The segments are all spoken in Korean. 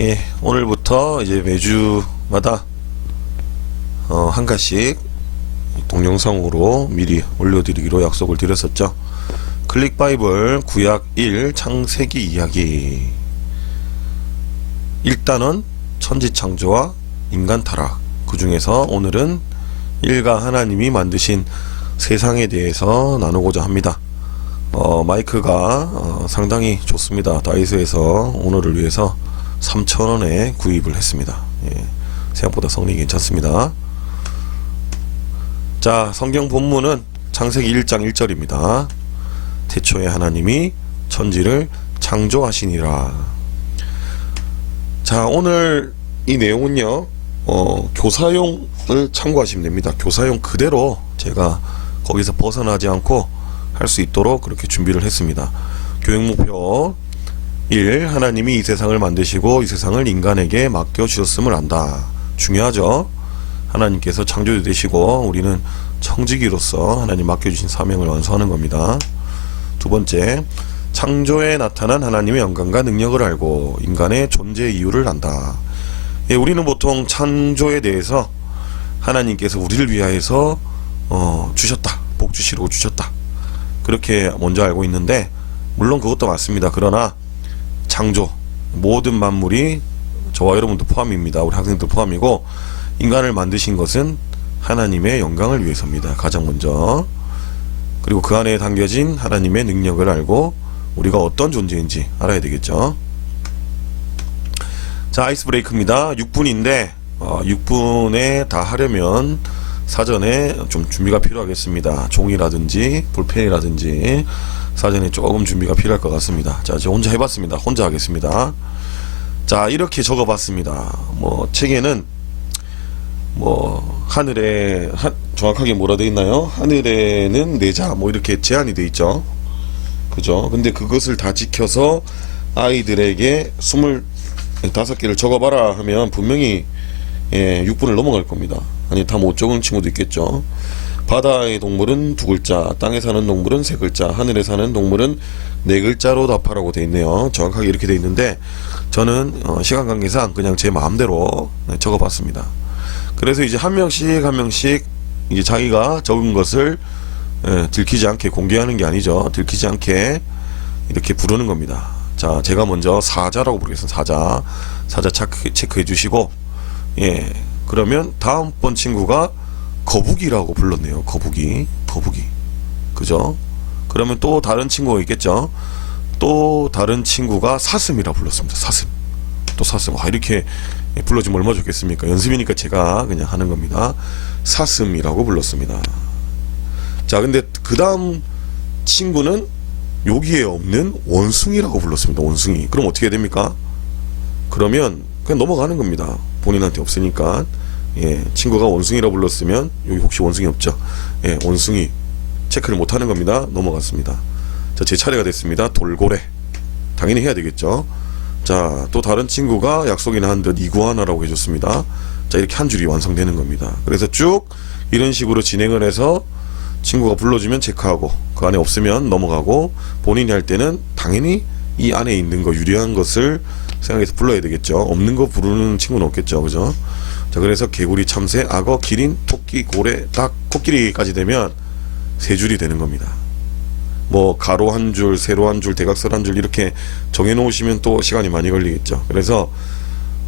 예, 오늘부터 이제 매주마다 한 가지씩 동영상으로 미리 올려드리기로 약속을 드렸었죠. 클릭 바이블 구약 1 창세기 이야기. 일단은 천지 창조와 인간 타락. 그 중에서 오늘은 일가 하나님이 만드신 세상에 대해서 나누고자 합니다. 마이크가 상당히 좋습니다. 다이소에서 오늘을 위해서 3,000원에 구입을 했습니다. 예, 생각보다 성능이 괜찮습니다. 자, 성경 본문은 창세기 1장 1절입니다. 태초에 하나님이 천지를 창조하시니라. 자, 오늘 이 내용은요, 교사용을 참고하시면 됩니다. 교사용 그대로 제가 거기서 벗어나지 않고 할 수 있도록 그렇게 준비를 했습니다. 교육목표 1. 하나님이 이 세상을 만드시고 이 세상을 인간에게 맡겨주셨음을 안다. 중요하죠. 하나님께서 창조되시고 우리는 청지기로서 하나님 맡겨주신 사명을 완수하는 겁니다. 두 번째, 창조에 나타난 하나님의 영광과 능력을 알고 인간의 존재 이유를 안다. 예, 우리는 보통 창조에 대해서 하나님께서 우리를 위하여서 주셨다. 복 주시려고 주셨다. 그렇게 먼저 알고 있는데, 물론 그것도 맞습니다. 그러나 창조, 모든 만물이 저와 여러분도 포함입니다. 우리 학생들 포함이고, 인간을 만드신 것은 하나님의 영광을 위해서입니다. 가장 먼저. 그리고 그 안에 담겨진 하나님의 능력을 알고 우리가 어떤 존재인지 알아야 되겠죠. 자, 아이스 브레이크입니다. 6분인데 6분에 다 하려면 사전에 좀 준비가 필요하겠습니다. 종이라든지 볼펜이라든지 사전에 조금 준비가 필요할 것 같습니다. 자, 저 혼자 해봤습니다. 혼자 하겠습니다. 자, 이렇게 적어봤습니다. 책에는 하늘에 정확하게 뭐라 되어 있나요? 하늘에는 내자 이렇게 제한이 되어 있죠. 그죠? 근데 그것을 다 지켜서 아이들에게 25개를 적어봐라 하면 분명히 6분을 넘어갈 겁니다. 아니, 다 못 적은 친구도 있겠죠. 바다의 동물은 2글자, 땅에 사는 동물은 3글자, 하늘에 사는 동물은 4글자로 답하라고 되어 있네요. 정확하게 이렇게 되어 있는데, 저는 시간 관계상 그냥 제 마음대로 적어봤습니다. 그래서 이제 한 명씩 이제 자기가 적은 것을 들키지 않게 공개하는 게 아니죠. 들키지 않게 이렇게 부르는 겁니다. 자, 제가 먼저 사자라고 부르겠습니다. 사자 체크해 주시고, 예, 그러면 다음번 친구가 거북이라고 불렀네요. 거북이. 그죠? 그러면 또 다른 친구가 있겠죠. 또 다른 친구가 사슴이라고 불렀습니다. 또 사슴. 이렇게 불러주면 얼마나 좋겠습니까? 연습이니까 제가 그냥 하는 겁니다. 사슴이라고 불렀습니다. 자, 근데 그 다음 친구는 여기에 없는 원숭이라고 불렀습니다. 원숭이. 그럼 어떻게 해야 됩니까? 그러면 그냥 넘어가는 겁니다. 본인한테 없으니까. 예, 친구가 원숭이라고 불렀으면 여기 혹시 원숭이 없죠? 예, 원숭이 체크를 못하는 겁니다. 넘어갔습니다. 자, 제 차례가 됐습니다. 돌고래. 당연히 해야 되겠죠. 자, 또 다른 친구가 약속이나 한 듯 이구아나라고 해줬습니다. 자, 이렇게 한 줄이 완성되는 겁니다. 그래서 쭉 이런 식으로 진행을 해서 친구가 불러주면 체크하고 그 안에 없으면 넘어가고, 본인이 할 때는 당연히 이 안에 있는 거 유리한 것을 생각해서 불러야 되겠죠. 없는 거 부르는 친구는 없겠죠. 그죠? 자, 그래서 개구리, 참새, 악어, 기린, 토끼, 고래, 닭, 코끼리까지 되면 3줄이 되는 겁니다. 가로 한 줄, 세로 한 줄, 대각선 한 줄 이렇게 정해 놓으시면 또 시간이 많이 걸리겠죠. 그래서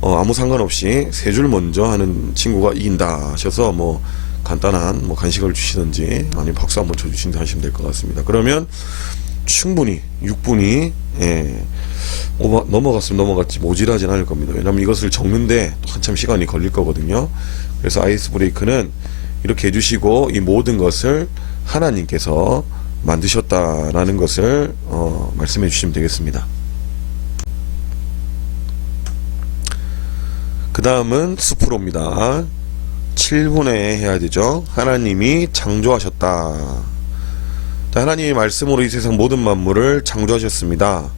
아무 상관없이 3줄 먼저 하는 친구가 이긴다 하셔서 간단한 간식을 주시든지 아니면 박수 한번 쳐주신다 하시면 될 것 같습니다. 그러면 충분히 6분이 넘어갔으면 넘어갔지 모질하진 않을 겁니다. 왜냐하면 이것을 적는데 또 한참 시간이 걸릴 거거든요. 그래서 아이스 브레이크는 이렇게 해주시고 이 모든 것을 하나님께서 만드셨다라는 것을 말씀해 주시면 되겠습니다. 그 다음은 수프로입니다. 7분에 해야 되죠. 하나님이 창조하셨다. 하나님이 말씀으로 이 세상 모든 만물을 창조하셨습니다.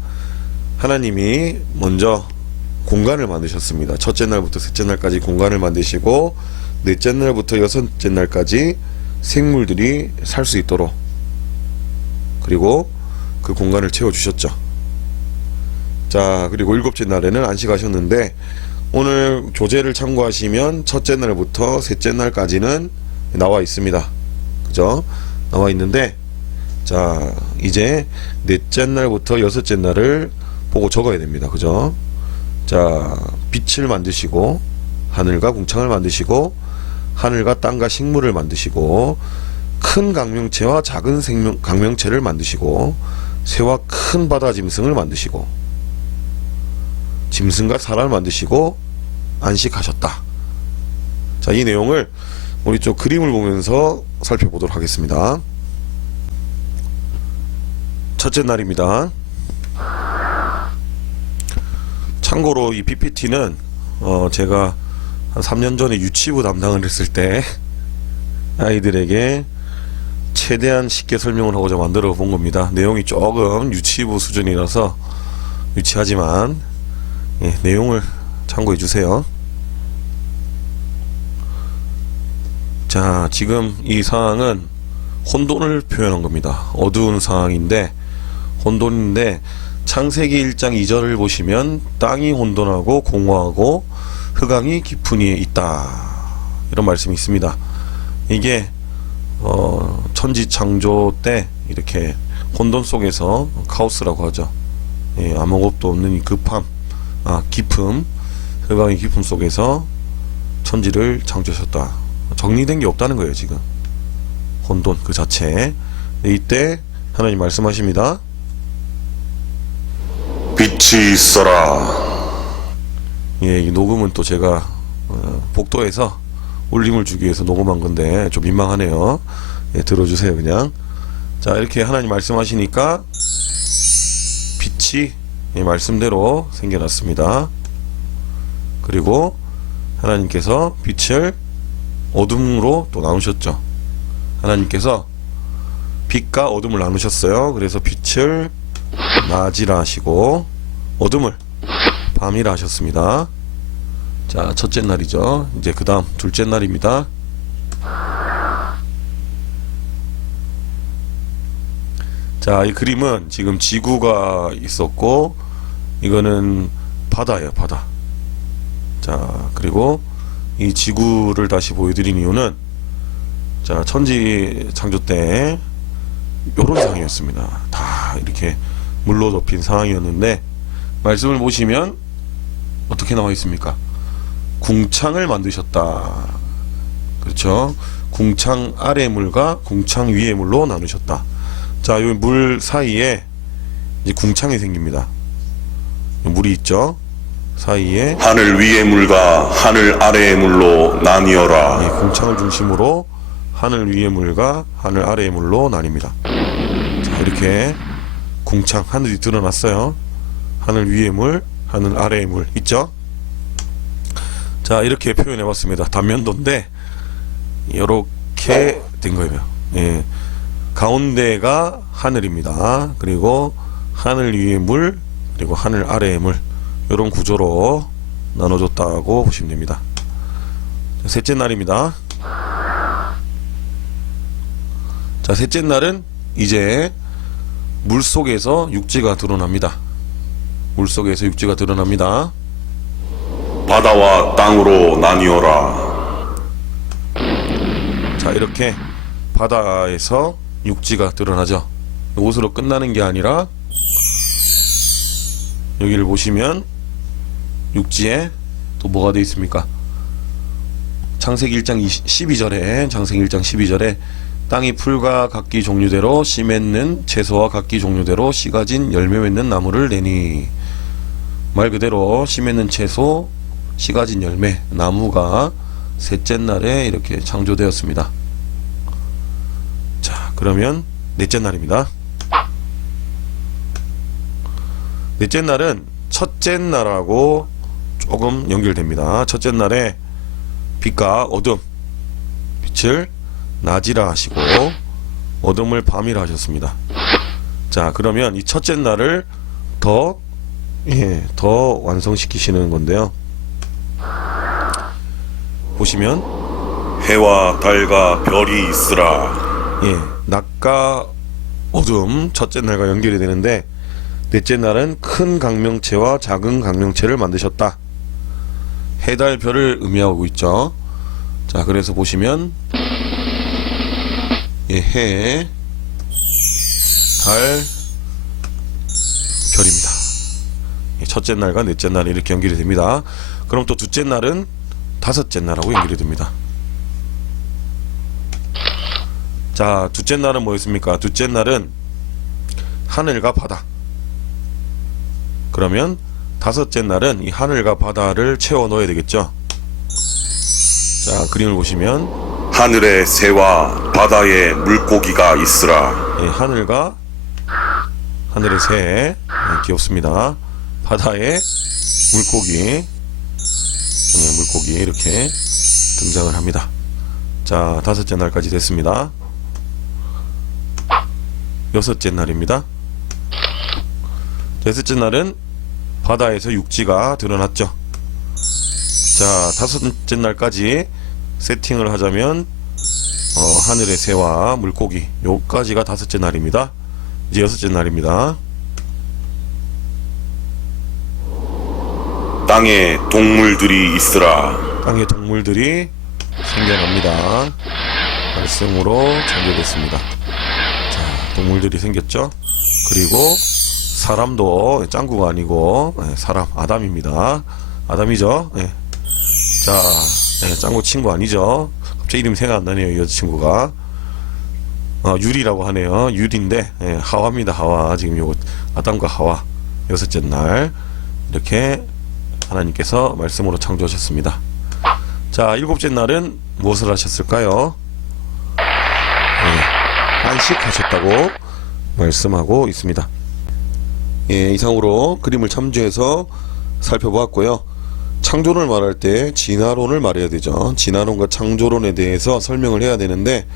하나님이 먼저 공간을 만드셨습니다. 첫째 날부터 셋째 날까지 공간을 만드시고, 넷째 날부터 여섯째 날까지 생물들이 살 수 있도록, 그리고 그 공간을 채워주셨죠. 자, 그리고 일곱째 날에는 안식하셨는데, 오늘 교재를 참고하시면 첫째 날부터 셋째 날까지는 나와 있습니다. 그죠? 나와 있는데, 자, 이제 넷째 날부터 여섯째 날을 보고 적어야 됩니다. 그죠? 자, 빛을 만드시고, 하늘과 궁창을 만드시고, 하늘과 땅과 식물을 만드시고, 큰 강명체와 작은 강명체를 만드시고, 새와 큰 바다 짐승을 만드시고, 짐승과 사람을 만드시고 안식하셨다. 자, 이 내용을 우리 쪽 그림을 보면서 살펴보도록 하겠습니다. 첫째 날입니다. 참고로 이 PPT는 제가 한 3년 전에 유치부 담당을 했을 때 아이들에게 최대한 쉽게 설명을 하고자 만들어 본 겁니다. 내용이 조금 유치부 수준이라서 유치하지만 내용을 참고해 주세요. 자, 지금 이 상황은 혼돈을 표현한 겁니다. 어두운 상황인데, 혼돈인데, 창세기 1장 2절을 보시면 땅이 혼돈하고 공허하고 흑암이 깊은 이에 있다, 이런 말씀이 있습니다. 이게 천지 창조 때 이렇게 혼돈 속에서 카오스라고 하죠. 아무것도 없는 이 깊음, 흑암의 깊음 속에서 천지를 창조하셨다. 정리된 게 없다는 거예요. 지금 혼돈 그 자체. 이때 하나님 말씀하십니다. 빛이 있어라. 이 녹음은 또 제가 복도에서 울림을 주기 위해서 녹음한 건데 좀 민망하네요. 들어주세요 그냥. 자, 이렇게 하나님 말씀하시니까 빛이 말씀대로 생겨났습니다. 그리고 하나님께서 빛을 어둠으로 또 나누셨죠. 하나님께서 빛과 어둠을 나누셨어요. 그래서 빛을 낮이라 하시고 어둠을 밤이라 하셨습니다. 자, 첫째 날이죠. 이제 그 다음 둘째 날입니다. 자, 이 그림은 지금 지구가 있었고, 이거는 바다예요, 바다. 자, 그리고 이 지구를 다시 보여드린 이유는, 자, 천지 창조 때 요런 상황이었습니다. 다 이렇게 물로 덮인 상황이었는데, 말씀을 보시면 어떻게 나와 있습니까? 궁창을 만드셨다. 그렇죠? 궁창 아래 물과 궁창 위의 물로 나누셨다. 자, 이 물 사이에 이제 궁창이 생깁니다. 물이 있죠? 사이에 하늘 위의 물과 하늘 아래의 물로 나뉘어라. 궁창을 중심으로 하늘 위의 물과 하늘 아래의 물로 나뉩니다. 자, 이렇게 궁창, 하늘이 드러났어요. 하늘 위의 물, 하늘 아래의 물 있죠? 자, 이렇게 표현해 봤습니다. 단면도인데 이렇게 된 거예요. 예. 가운데가 하늘입니다. 그리고 하늘 위의 물, 그리고 하늘 아래의 물, 이런 구조로 나눠줬다고 보시면 됩니다. 자, 셋째 날입니다. 자, 셋째 날은 이제 물 속에서 육지가 드러납니다. 물 속에서 육지가 드러납니다. 바다와 땅으로 나뉘어라. 자, 이렇게 바다에서 육지가 드러나죠. 이것으로 끝나는 게 아니라 여기를 보시면 육지에 또 뭐가 되어 있습니까? 창세기 1장 12절에 창세기 1장 12절에 땅이 풀과 각기 종류대로 씨 맺는 채소와 각기 종류대로 씨 가진 열매 맺는 나무를 내니, 말 그대로 씨 맺는 채소, 씨 가진 열매, 나무가 셋째 날에 이렇게 창조되었습니다. 자, 그러면 넷째 날입니다. 넷째 날은 첫째 날하고 조금 연결됩니다. 첫째 날에 빛과 어둠, 빛을 낮이라 하시고 어둠을 밤이라 하셨습니다. 자, 그러면 이 첫째 날을 더 완성시키시는 건데요. 보시면 해와 달과 별이 있으라. 낮과 어둠, 첫째 날과 연결이 되는데, 넷째 날은 큰 강명체와 작은 강명체를 만드셨다. 해달별을 의미하고 있죠. 자, 그래서 보시면 해, 달, 별입니다. 첫째 날과 넷째 날이 이렇게 연결이 됩니다. 그럼 또 둘째 날은 다섯째 날하고 연결이 됩니다. 자, 둘째 날은 뭐였습니까? 둘째 날은 하늘과 바다. 그러면 다섯째 날은 이 하늘과 바다를 채워 넣어야 되겠죠. 자, 그림을 보시면 하늘의 새와 바다에 물고기가 있으라. 하늘의 새, 귀엽습니다. 바다에 물고기, 물고기 이렇게 등장을 합니다. 자, 다섯째 날까지 됐습니다. 여섯째 날입니다. 여섯째 날은 바다에서 육지가 드러났죠. 자, 다섯째 날까지 세팅을 하자면 하늘의 새와 물고기, 요까지가 다섯째 날입니다. 이제 여섯째 날입니다. 땅에 동물들이 있으라. 땅에 동물들이 생겨납니다. 말씀으로 전개됐습니다. 자, 동물들이 생겼죠. 그리고 사람도 짱구가 아니고 사람 아담입니다. 아담이죠. 자, 짱구 친구 아니죠. 갑자기 이름이 생각 안 나네요. 이 여자친구가 유리라고 하네요. 유리인데 하와입니다. 하와. 지금 요거 아담과 하와 여섯째 날 이렇게 하나님께서 말씀으로 창조하셨습니다. 자, 일곱째 날은 무엇을 하셨을까요? 안식하셨다고 말씀하고 있습니다. 이상으로 그림을 참조해서 살펴보았고요. 창조론을 말할 때 진화론을 말해야 되죠. 진화론과 창조론에 대해서 설명을 해야 되는데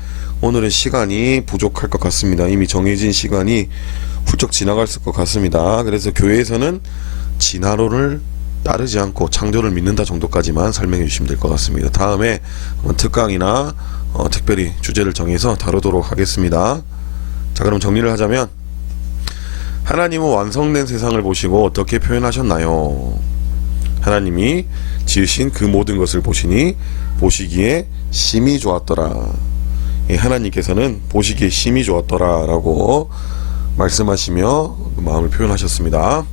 오늘은 시간이 부족할 것 같습니다. 이미 정해진 시간이 훌쩍 지나갔을 것 같습니다. 그래서 교회에서는 진화론을 따르지 않고 창조를 믿는다 정도까지만 설명해 주시면 될 것 같습니다. 다음에 특강이나 특별히 주제를 정해서 다루도록 하겠습니다. 자, 그럼 정리를 하자면 하나님은 완성된 세상을 보시고 어떻게 표현하셨나요? 하나님이 지으신 그 모든 것을 보시니 보시기에 심히 좋았더라. 하나님께서는 보시기에 심히 좋았더라 라고 말씀하시며 마음을 표현하셨습니다.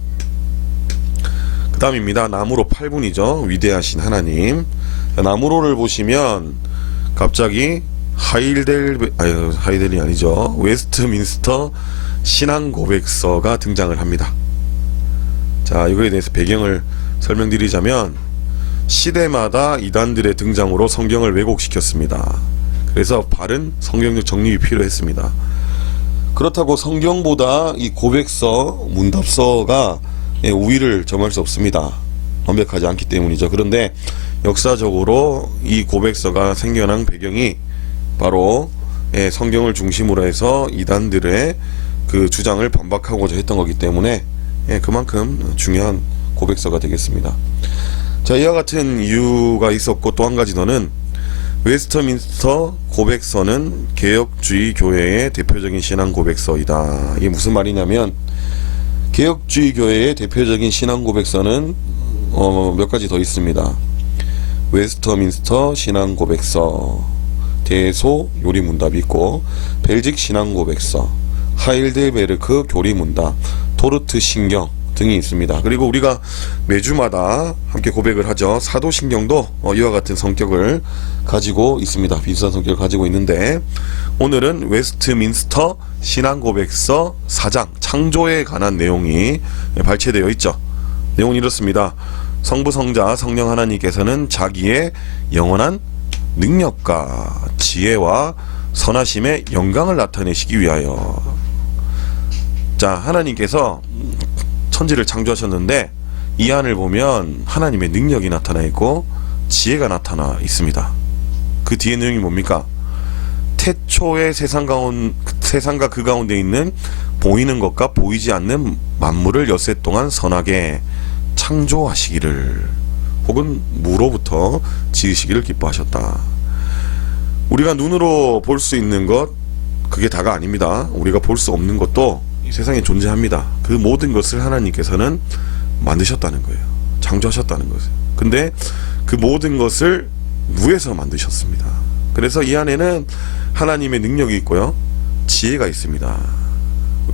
그 다음입니다. 나무로 8분이죠. 위대하신 하나님. 나무로를 보시면 갑자기 하이델이 아니죠. 웨스트민스터 신앙고백서가 등장을 합니다. 자, 이거에 대해서 배경을 설명드리자면 시대마다 이단들의 등장으로 성경을 왜곡시켰습니다. 그래서 바른 성경적 정립이 필요했습니다. 그렇다고 성경보다 이 고백서, 문답서가 우위를 점할 수 없습니다. 완벽하지 않기 때문이죠. 그런데 역사적으로 이 고백서가 생겨난 배경이 바로 성경을 중심으로 해서 이단들의 그 주장을 반박하고자 했던 거기 때문에 그만큼 중요한 고백서가 되겠습니다. 자, 이와 같은 이유가 있었고 또 한 가지 더는 웨스트민스터 고백서는 개혁주의 교회의 대표적인 신앙 고백서이다. 이게 무슨 말이냐면 개혁주의 교회의 대표적인 신앙 고백서는 몇 가지 더 있습니다. 웨스트민스터 신앙 고백서, 대소 요리문답이 있고 벨직 신앙 고백서, 하일델베르크 교리문답, 토르트 신경 등이 있습니다. 그리고 우리가 매주마다 함께 고백을 하죠. 사도신경도 이와 같은 성격을 가지고 있습니다. 비슷한 성격을 가지고 있는데 오늘은 웨스트민스터 신앙고백서 4장 창조에 관한 내용이 발췌되어 있죠. 내용은 이렇습니다. 성부 성자 성령 하나님께서는 자기의 영원한 능력과 지혜와 선하심의 영광을 나타내시기 위하여, 자, 하나님께서 천지를 창조하셨는데 이 안을 보면 하나님의 능력이 나타나 있고 지혜가 나타나 있습니다. 그 뒤에 내용이 뭡니까? 태초의 세상과 그 가운데 있는 보이는 것과 보이지 않는 만물을 엿새 동안 선하게 창조하시기를, 혹은 무로부터 지으시기를 기뻐하셨다. 우리가 눈으로 볼 수 있는 것, 그게 다가 아닙니다. 우리가 볼 수 없는 것도 세상에 존재합니다. 그 모든 것을 하나님께서는 만드셨다는 거예요. 창조하셨다는 거예요. 근데 그 모든 것을 무에서 만드셨습니다. 그래서 이 안에는 하나님의 능력이 있고요, 지혜가 있습니다.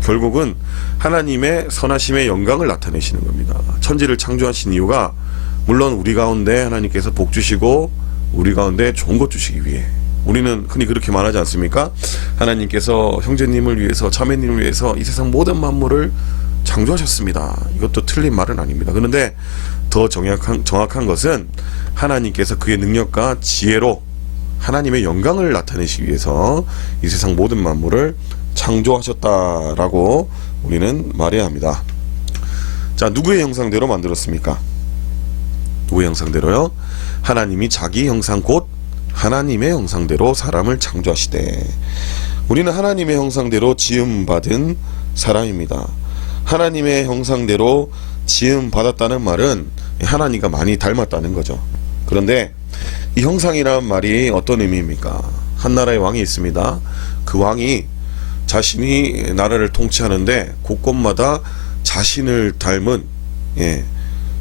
결국은 하나님의 선하심의 영광을 나타내시는 겁니다. 천지를 창조하신 이유가 물론 우리 가운데 하나님께서 복 주시고 우리 가운데 좋은 것 주시기 위해, 우리는 흔히 그렇게 말하지 않습니까? 하나님께서 형제님을 위해서, 자매님을 위해서 이 세상 모든 만물을 창조하셨습니다. 이것도 틀린 말은 아닙니다. 그런데 더 정확한 것은 하나님께서 그의 능력과 지혜로 하나님의 영광을 나타내시기 위해서 이 세상 모든 만물을 창조하셨다라고 우리는 말해야 합니다. 자, 누구의 형상대로 만들었습니까? 누구의 형상대로요? 하나님이 자기 형상 곧 하나님의 형상대로 사람을 창조하시되, 우리는 하나님의 형상대로 지음받은 사람입니다. 하나님의 형상대로 지음받았다는 말은 하나님과 많이 닮았다는 거죠. 그런데 이 형상이라는 말이 어떤 의미입니까? 한 나라의 왕이 있습니다. 그 왕이 자신이 나라를 통치하는데 곳곳마다 자신을 닮은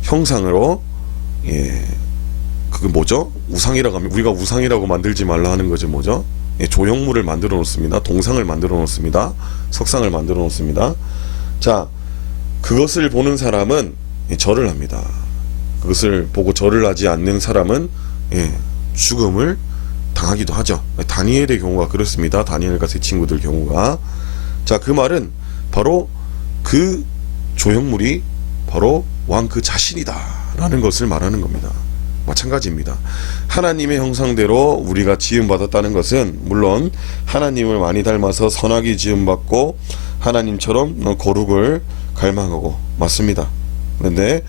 형상으로, 그게 뭐죠? 우상이라고 하면, 우리가 우상이라고 만들지 말라 하는 거죠. 뭐죠? 조형물을 만들어 놓습니다. 동상을 만들어 놓습니다. 석상을 만들어 놓습니다. 자, 그것을 보는 사람은 절을 합니다. 그것을 보고 절을 하지 않는 사람은 죽음을 당하기도 하죠. 다니엘의 경우가 그렇습니다. 다니엘과 세 친구들 경우가. 자, 그 말은 바로 그 조형물이 바로 왕 그 자신이다 라는 것을 말하는 겁니다. 마찬가지입니다. 하나님의 형상대로 우리가 지음받았다는 것은 물론 하나님을 많이 닮아서 선하게 지음받고 하나님처럼 거룩을 갈망하고 맞습니다. 그런데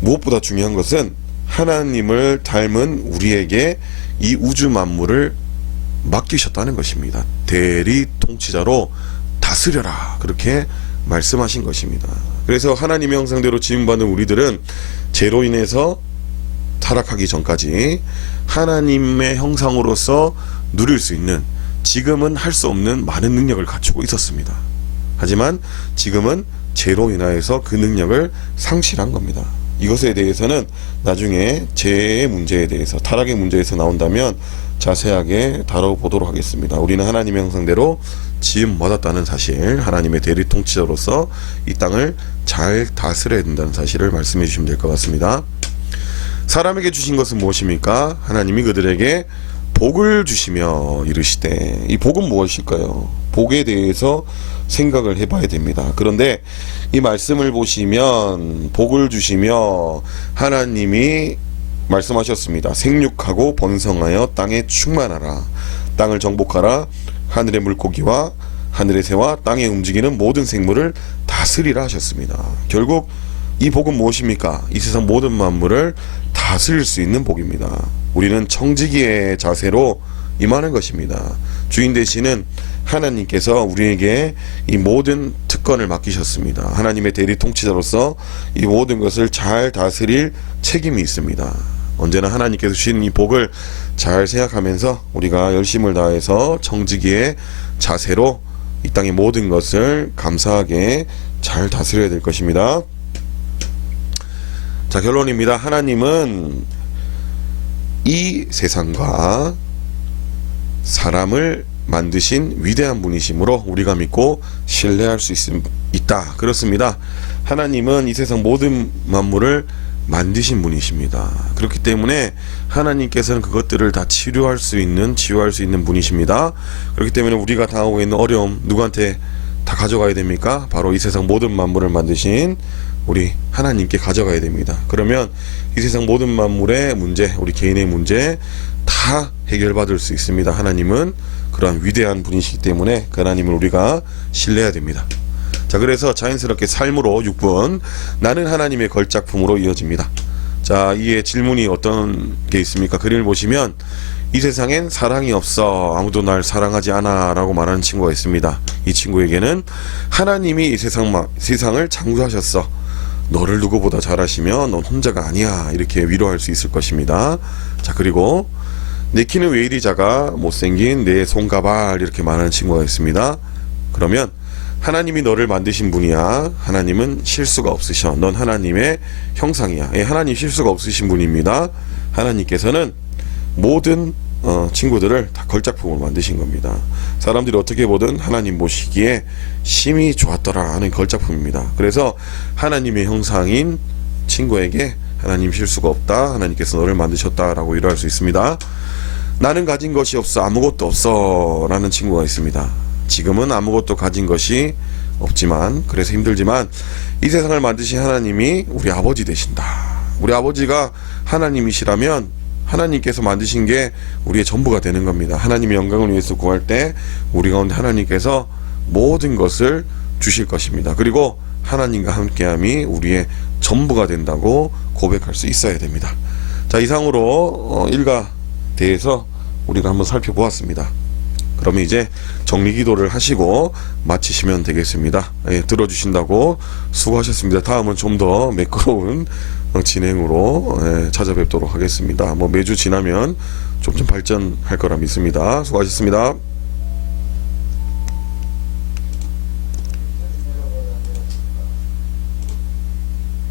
무엇보다 중요한 것은 하나님을 닮은 우리에게 이 우주 만물을 맡기셨다는 것입니다. 대리 통치자로 다스려라, 그렇게 말씀하신 것입니다. 그래서 하나님의 형상대로 지음받은 우리들은 죄로 인해서 타락하기 전까지 하나님의 형상으로서 누릴 수 있는, 지금은 할 수 없는 많은 능력을 갖추고 있었습니다. 하지만 지금은 죄로 인하여서 그 능력을 상실한 겁니다. 이것에 대해서는 나중에 죄의 문제에 대해서, 타락의 문제에서 나온다면 자세하게 다뤄보도록 하겠습니다. 우리는 하나님의 형상대로 지음받았다는 사실, 하나님의 대리 통치자로서 이 땅을 잘 다스려야 된다는 사실을 말씀해 주시면 될 것 같습니다. 사람에게 주신 것은 무엇입니까? 하나님이 그들에게 복을 주시며 이르시되, 이 복은 무엇일까요? 복에 대해서 생각을 해봐야 됩니다. 그런데 이 말씀을 보시면 복을 주시며 하나님이 말씀하셨습니다. 생육하고 번성하여 땅에 충만하라, 땅을 정복하라, 하늘의 물고기와 하늘의 새와 땅에 움직이는 모든 생물을 다스리라 하셨습니다. 결국 이 복은 무엇입니까? 이 세상 모든 만물을 다스릴 수 있는 복입니다. 우리는 청지기의 자세로 임하는 것입니다. 주인 되시는 하나님께서 우리에게 이 모든 특권을 맡기셨습니다. 하나님의 대리 통치자로서 이 모든 것을 잘 다스릴 책임이 있습니다. 언제나 하나님께서 주시는 이 복을 잘 생각하면서 우리가 열심을 다해서 청지기의 자세로 이 땅의 모든 것을 감사하게 잘 다스려야 될 것입니다. 자, 결론입니다. 하나님은 이 세상과 사람을 만드신 위대한 분이시므로 우리가 믿고 신뢰할 수 있다. 그렇습니다. 하나님은 이 세상 모든 만물을 만드신 분이십니다. 그렇기 때문에 하나님께서는 그것들을 다 치유할 수 있는 분이십니다. 그렇기 때문에 우리가 당하고 있는 어려움 누구한테 다 가져가야 됩니까? 바로 이 세상 모든 만물을 만드신 우리 하나님께 가져가야 됩니다. 그러면 이 세상 모든 만물의 문제, 우리 개인의 문제 다 해결받을 수 있습니다. 하나님은 그러한 위대한 분이시기 때문에 그 하나님을 우리가 신뢰해야 됩니다. 자, 그래서 자연스럽게 삶으로 6번, 나는 하나님의 걸작품으로 이어집니다. 자, 이에 질문이 어떤 게 있습니까? 그림을 보시면 이 세상엔 사랑이 없어, 아무도 날 사랑하지 않아 라고 말하는 친구가 있습니다. 이 친구에게는 하나님이 이 세상을 창조하셨어, 너를 누구보다 잘 아시며 넌 혼자가 아니야, 이렇게 위로할 수 있을 것입니다. 자, 그리고 내 키는 왜 이리 작아, 못생긴 내 손가발, 이렇게 말하는 친구가 있습니다. 그러면 하나님이 너를 만드신 분이야. 하나님은 실수가 없으셔. 넌 하나님의 형상이야. 예, 하나님 실수가 없으신 분입니다. 하나님께서는 모든 친구들을 다 걸작품으로 만드신 겁니다. 사람들이 어떻게 보든 하나님 보시기에 심히 좋았더라 하는 걸작품입니다. 그래서 하나님의 형상인 친구에게 하나님 실수가 없다, 하나님께서 너를 만드셨다라고 이해할 수 있습니다. 나는 가진 것이 없어, 아무것도 없어 라는 친구가 있습니다. 지금은 아무것도 가진 것이 없지만, 그래서 힘들지만 이 세상을 만드신 하나님이 우리 아버지 되신다. 우리 아버지가 하나님이시라면 하나님께서 만드신 게 우리의 전부가 되는 겁니다. 하나님의 영광을 위해서 구할 때 우리 가운데 하나님께서 모든 것을 주실 것입니다. 그리고 하나님과 함께함이 우리의 전부가 된다고 고백할 수 있어야 됩니다. 자, 이상으로 일가 대해서 우리가 한번 살펴보았습니다. 그러면 이제 정리기도를 하시고 마치시면 되겠습니다. 예, 들어주신다고 수고하셨습니다. 다음은 좀 더 매끄러운 진행으로 찾아뵙도록 하겠습니다. 뭐 매주 지나면 좀 발전할 거라 믿습니다. 수고하셨습니다.